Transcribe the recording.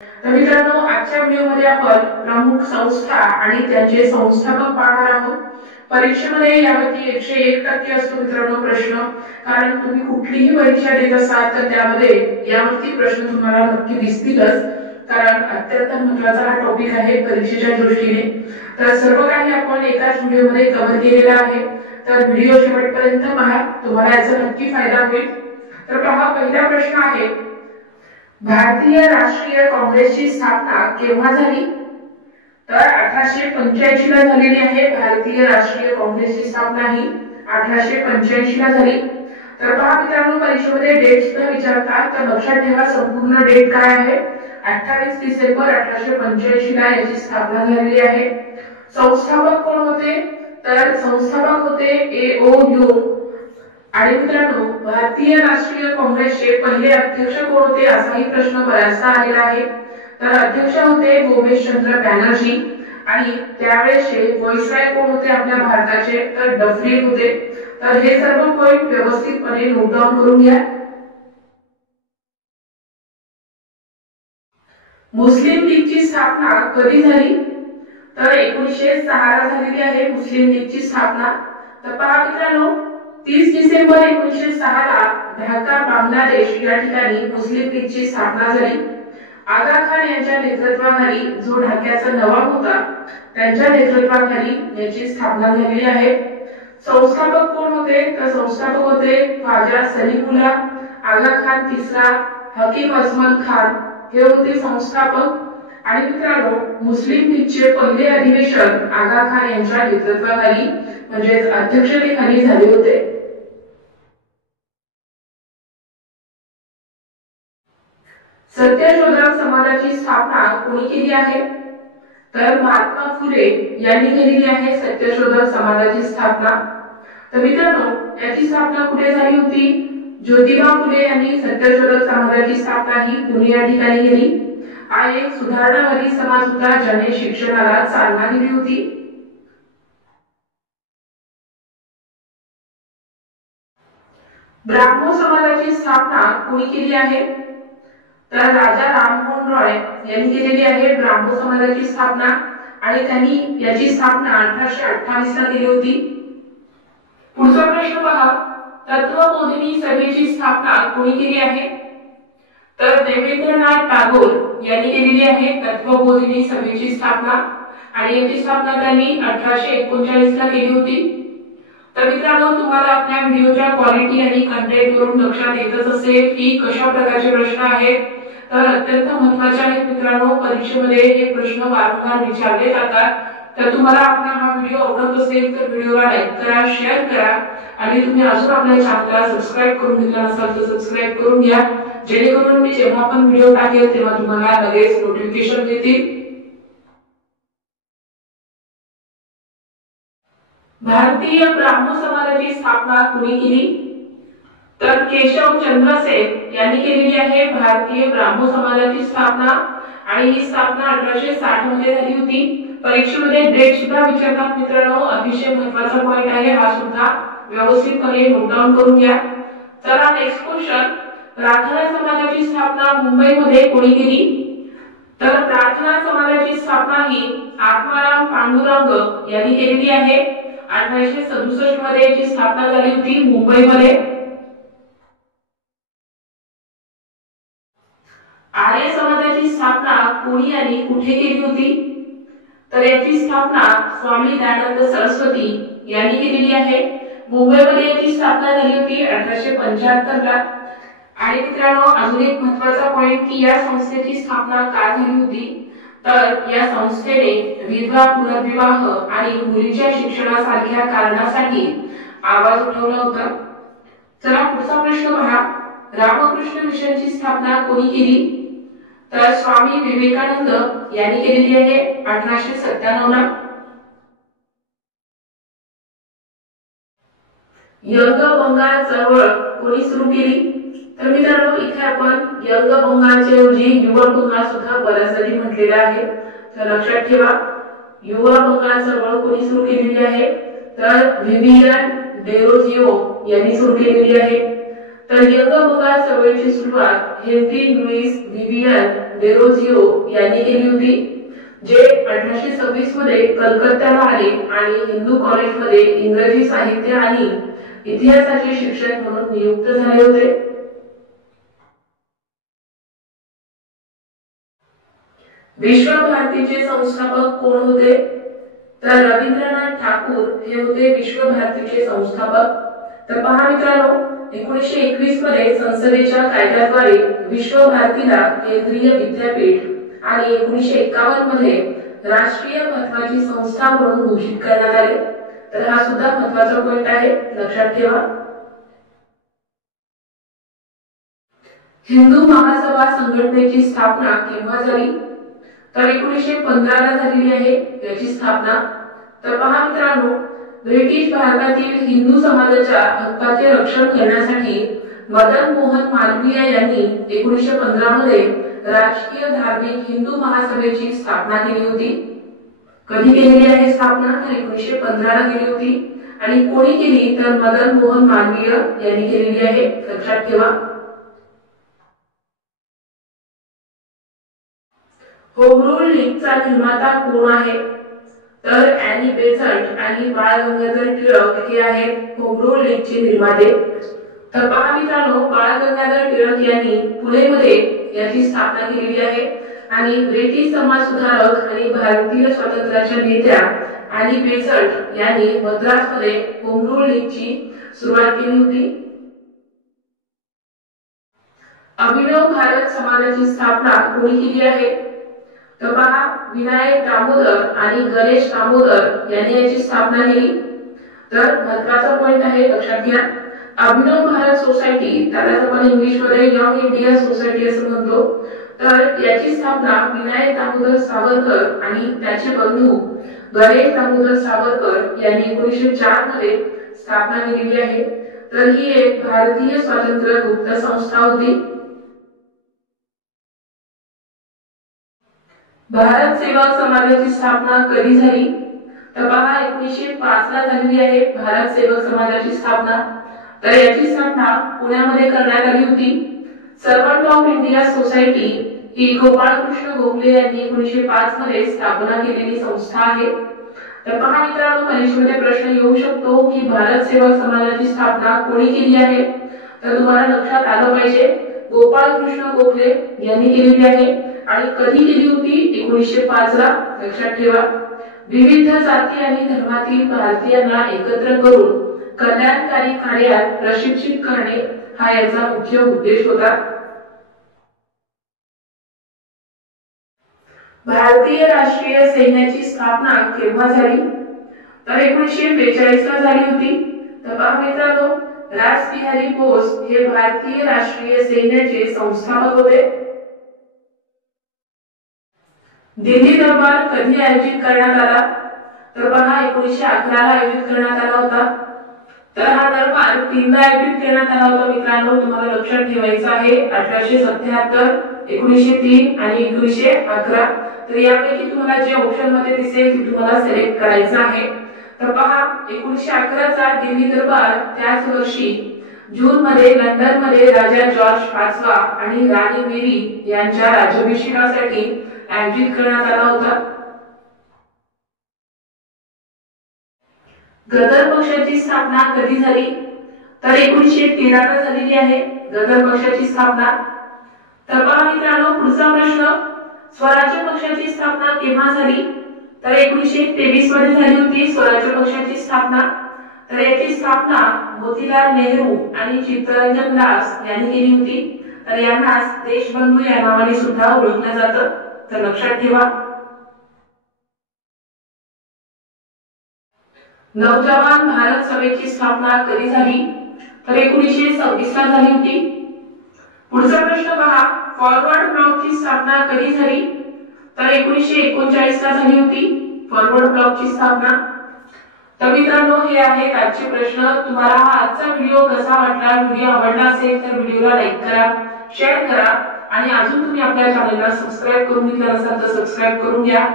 तर मित्रांनो, आजच्या व्हिडिओमध्ये आपण प्रमुख संस्था आणि त्यांचे संस्थापक पाहणार आहोत। परीक्षेमध्ये यावरती 101% असतो मित्रांनो प्रश्न, कारण तुम्ही कुठलीही परीक्षा देत असाल तर त्यामध्ये यावरती प्रश्न तुम्हाला नक्की दिसतीलच, कारण अत्यंत महत्त्वाचा हा टॉपिक आहे परीक्षेच्या दृष्टीने। तर सर्व काही आपण एकाच व्हिडिओमध्ये कव्हर केलेलं आहे, तर व्हिडिओ शेवटपर्यंत पहा, तुम्हाला याचा नक्की फायदा होईल। तर पहा, पहिला प्रश्न आहे, भारतीय राष्ट्रीय काँग्रेसची स्थापना केव्हा झाली? तर 1885 ला झालेली आहे। भारतीय राष्ट्रीय काँग्रेसची स्थापना ही 1885 ला झाली। तर पहा मित्रांनो, परीक्षेमध्ये डेट सुद्धा विचारतात, तर लक्षात ठेवा संपूर्ण डेट काय आहे। 28 डिसेंबर 1885 ला याची स्थापना झालेली आहे। संस्थापक कोण होते? तर संस्थापक होते A.O. ह्यूम। आणि मित्रांनो, भारतीय राष्ट्रीय काँग्रेसचे पहिले अध्यक्ष कोण होते असाही प्रश्न बऱ्याचदा आलेला आहे। तर अध्यक्ष होते गोमेशचंद्र बॅनर्जी। आणि त्यावेळेसचे व्हाईसरॉय कोण होते आपल्या भारताचे? तर डफरीन होते। तर हे सर्व पॉइंट व्यवस्थितपणे नोट डाउन करून घ्या। मुस्लिम लीगची स्थापना कधी झाली? तर 1906 ला झालेली आहे मुस्लिम लीगची स्थापना। तर पहा मित्रांनो, 30 डिसेंबर 1906 ला ढाका बांगलादेश या ठिकाणी मुस्लिम लीगची स्थापना झाली। आगा खान यांच्या नेतृत्वाखाली जो ढाक्याचा नवाब होता त्यांच्या नेतृत्वाखाली याची स्थापना झालेली आहे। संस्थापक कोण होते? तर संस्थापक होते ख्वाजा सलीमुल्लाह, आगा खान तिसरा, हकीम अजमत खान हे होते संस्थापक। आणि मित्रांनो, मुस्लिम लीगचे पहिले अधिवेशन आगा खान यांच्या नेतृत्वाखाली म्हणजे अध्यक्षतेखाली झाले होते। सत्यशोधक समाजाची स्थापना कोणी केली आहे? तर महात्मा फुले यांनी केलेली आहे सत्यशोधक समाजाची स्थापना। तर मित्रांनो, याची स्थापना कुठे झाली होती? ज्योतिबा फुले यांनी सत्यशोधक समाजाची स्थापना ही पुणे या ठिकाणी केली। हा एक सुधारणावादी समाज होता ज्याने शिक्षणाला चालना दिली होती। ब्राह्मो समाजाची स्थापना कोणी केली आहे? तर राजा राममोहन रॉय यांनी केलेली आहे ब्राह्मो समाजाची स्थापना। आणि त्यांनी याची स्थापना 1828 ला केली होती। पुढचा प्रश्न पहा, तत्वबोधिनी सभेची स्थापना कोणी केली आहे? तर देवेंद्रनाथ टागोर यांनी केलेली आहे तत्वबोधिनी सभेची स्थापना। आणि याची स्थापना त्यांनी 1839 ला केली होती। तर मित्रांनो, तुम्हाला आपल्या व्हिडिओच्या क्वालिटी आणि कंटेंट वरून लक्षात येतच असेल की कशा प्रकारचे प्रश्न आहेत। तर अत्यंत महत्त्वाचे आहेत मित्रांनो, परीक्षेमध्ये हे प्रश्न वारंवार विचारले जातात। तर तुम्हाला आपला हा व्हिडिओ आवडत असेल तर व्हिडिओला लाईक करा, शेअर करा आणि तुम्ही अजून आपल्या चॅनलला सबस्क्राइब करून घेतला नसाल तर सबस्क्राइब करून घ्या, जेणेकरून मी जेव्हा पण व्हिडिओ टाकेल तेव्हा तुम्हाला लगेच नोटिफिकेशन येतील। भारतीय ब्राह्मो समाजाची स्थापना कोणी केली? तर केशव चंद्र सेन यांनी केलेली आहे भारतीय ब्राह्मो समाजाची स्थापना। आणि ही स्थापना 1860 मध्ये झाली होती। परीक्षेमध्ये डेट सुद्धा विचारतात मित्रांनो, अतिशय महत्त्वाचा पॉइंट आहे हा सुद्धा, व्यवस्थितपणे नोट डाउन करून घ्या। चला नेक्स्ट क्वेश्चन, प्रार्थना समाजाची स्थापना मुंबईमध्ये कोणी केली? तर प्रार्थना समाजाची स्थापना ही आत्माराम पांडुरंग यांनी केलेली आहे। 1867 मध्ये याची स्थापना झाली होती मुंबईमध्ये। आर्य समाजाची स्थापना कोणी आणि कुठे केली होती? तर याची स्थापना स्वामी दयानंद सरस्वती यांनी केलेली आहे। मुंबईमध्ये याची स्थापना झाली होती 1875 ला। आणि मित्रांनो, अजून एक महत्त्वाचा पॉइंट की या संस्थेची स्थापना का झाली होती? तर या संस्थेने विधवा पुनर्विवाह आणि मुलीच्या शिक्षणासारख्या कारणासाठी आवाज उठवला होता। चला पुढचा प्रश्न पहा, रामकृष्ण मिशनची स्थापना कोणी केली? तर स्वामी विवेकानंद यांनी केलेली आहे 1897 ला। यंग बंगाल चळवळ कोणी सुरू केली? तर मित्रांनो, इथे आपण यंग बंगालच्या ऐवजी युवा बंगाल सुद्धा बऱ्याचदा म्हटलेलं आहे, तर लक्षात ठेवा। युवा बंगाल चळवळ कोणी सुरू केलेली आहे? तर विवियन डेरोजिओ यांनी सुरू केलेली आहे। तर यंग बंगाल चळवळीची सुरुवात हेनरी लुईस विवियन डेरोजिओ यांनी केली होती, जे 1826 मध्ये कलकत्त्याला आले आणि हिंदू कॉलेजमध्ये इंग्रजी साहित्य आणि इतिहासाचे शिक्षक म्हणून नियुक्त झाले होते। विश्व भारतीचे संस्थापक कोण होते? तर रवींद्रनाथ ठाकूर हे होते विश्व भारतीचे संस्थापक। तर पहा मित्रांनो, 1921 मध्ये संसदेच्या कायद्याद्वारे विश्व भारतीला केंद्रीय विद्यापीठ आणि 1951 मध्ये राष्ट्रीय महत्त्वाची संस्था म्हणून घोषित करण्यात आले। तर हा सुद्धा महत्त्वाचा पॉइंट आहे, लक्षात ठेवा। हिंदू महासभा संघटनेची स्थापना केव्हा झाली? तर 1915 ला झालेली आहे याची स्थापना। तर पहा मित्रांनो, ब्रिटिश भारतातील हिंदू समाजाच्या हक्काचे रक्षण करण्यासाठी मदन मोहन मालवीय यांनी 1915 मध्ये राष्ट्रीय धार्मिक हिंदू महासभेची स्थापना केली होती। कधी केलेली आहे स्थापना? तर 1915 ला केली होती। आणि कोणी केली? तर मदन मोहन मालवीय यांनी केलेली आहे, लक्षात ठेवा। होम रूल लीगचा निर्माता कोण आहे? तर ॲनी बेझंट आणि बाळ गंगाधर टिळक हे आहेत होम रूल लीगचे निर्माते। तर पहा मित्रांनो, बाळ गंगाधर टिळक यांनी पुणेमध्ये याची स्थापना केलेली आहे आणि ब्रिटिश समाज सुधारक आणि भारतीय स्वातंत्र्याच्या नेत्या ॲनी बेझंट यांनी मद्रासमध्ये होम रूल लीगची सुरुवात केली होती। अभिनव भारत समाजाची स्थापना कोणी केली आहे? तर पहा, विनायक दामोदर आणि गणेश दामोदर यांनी याची स्थापना केली। तर महत्त्वाचा पॉइंट आहे, लक्षात घ्या। अभिनव भारत सोसायटी, त्यालाच आपण इंग्लिश मध्ये यंग इंडिया सोसायटी असं म्हणतो, तर याची स्थापना विनायक दामोदर सावरकर आणि त्याचे बंधू गणेश दामोदर सावरकर यांनी 1904 मध्ये स्थापना केलेली आहे। तर ही एक भारतीय स्वातंत्र्य गुप्त संस्था होती। भारत सेवक समाजाची स्थापना कधी झाली? तर पहा, 1905 ला झालेली आहे भारत सेवक समाजाची स्थापना। तर याची स्थापना पुण्यामध्ये करण्यात आली होती। सर्वंट ऑफ इंडिया सोसायटी ही गोपाळकृष्ण गोखले यांनी 1905 मध्ये स्थापना केलेली संस्था आहे। तर पहा मित्रांनो, परीक्षेमध्ये प्रश्न येऊ शकतो की भारत सेवक समाजाची स्थापना कोणी केली आहे? तर तुम्हाला लक्षात आलं पाहिजे, गोपाळकृष्ण गोखले यांनी केलेली आहे। आणि कधी केली होती? 1905 ला, लक्षात ठेवा। विविध जाती आणि धर्मातील भारतीयांना एकत्र करून कल्याणकारी कार्यात प्रशिक्षित करणे हा याचा मुख्य उद्देश होता। भारतीय राष्ट्रीय सैन्याची स्थापना केव्हा झाली? तर 1942 ला झाली होती। तर पहा मित्रांनो, रासबिहारी बोस हे भारतीय राष्ट्रीय सैन्याचे संस्थापक होते। दिल्ली दरबार कधी आयोजित करण्यात आला? तर पहा, 1911 ला आयोजित करण्यात आला होता। तर हा दरबार तीनदा आयोजित करण्यात आला होता मित्रांनो, तुम्हाला लक्षात ठेवायचं आहे। 1877, 1903 आणि 1911। तर यापैकी तुम्हाला जे ऑप्शन मध्ये दिसेल ते तुम्हाला सिलेक्ट करायचं आहे। तर पहा, 1911 चा दिल्ली दरबार त्याच वर्षी जून मध्ये लंडन मध्ये राजा जॉर्ज पाचवा आणि राणी मेरी यांच्या राज्याभिषेकासाठी आयोजित करण्यात आला होता। गदर पक्षाची स्थापना कधी झाली? तर 1913 ला झालेली आहे गदर पक्षाची स्थापना। तर पहा मित्रांनो, पुढचा प्रश्न, स्वराज्य पक्षाची स्थापना केव्हा झाली? तर 1923 मध्ये झाली होती स्वराज्य पक्षाची स्थापना। तर याची स्थापना मोतीलाल नेहरू आणि चित्तरंजन दास यांनी केली होती। तर यांनाच देशबंधू या नावाने सुद्धा ओळखलं जातं, तर लक्षात ठेवा। नवजवान भारत सभेची स्थापना कधी झाली? तर 1926 ला झाली होती। पुढचा प्रश्न पहा, फॉरवर्ड ब्लॉकची स्थापना कधी झाली? तर 1939 ला झाली होती फॉरवर्ड ब्लॉकची स्थापना। तर मित्रांनो, हे आहेत आजचे प्रश्न। तुम्हाला हा आजचा व्हिडिओ कसा वाटला? व्हिडिओ आवडला असेल तर व्हिडिओला लाईक करा, शेअर करा आणि अजून तुम्ही आपल्या चॅनलला सबस्क्राइब करून घेतलं नसेल तर सबस्क्राइब करून घ्या।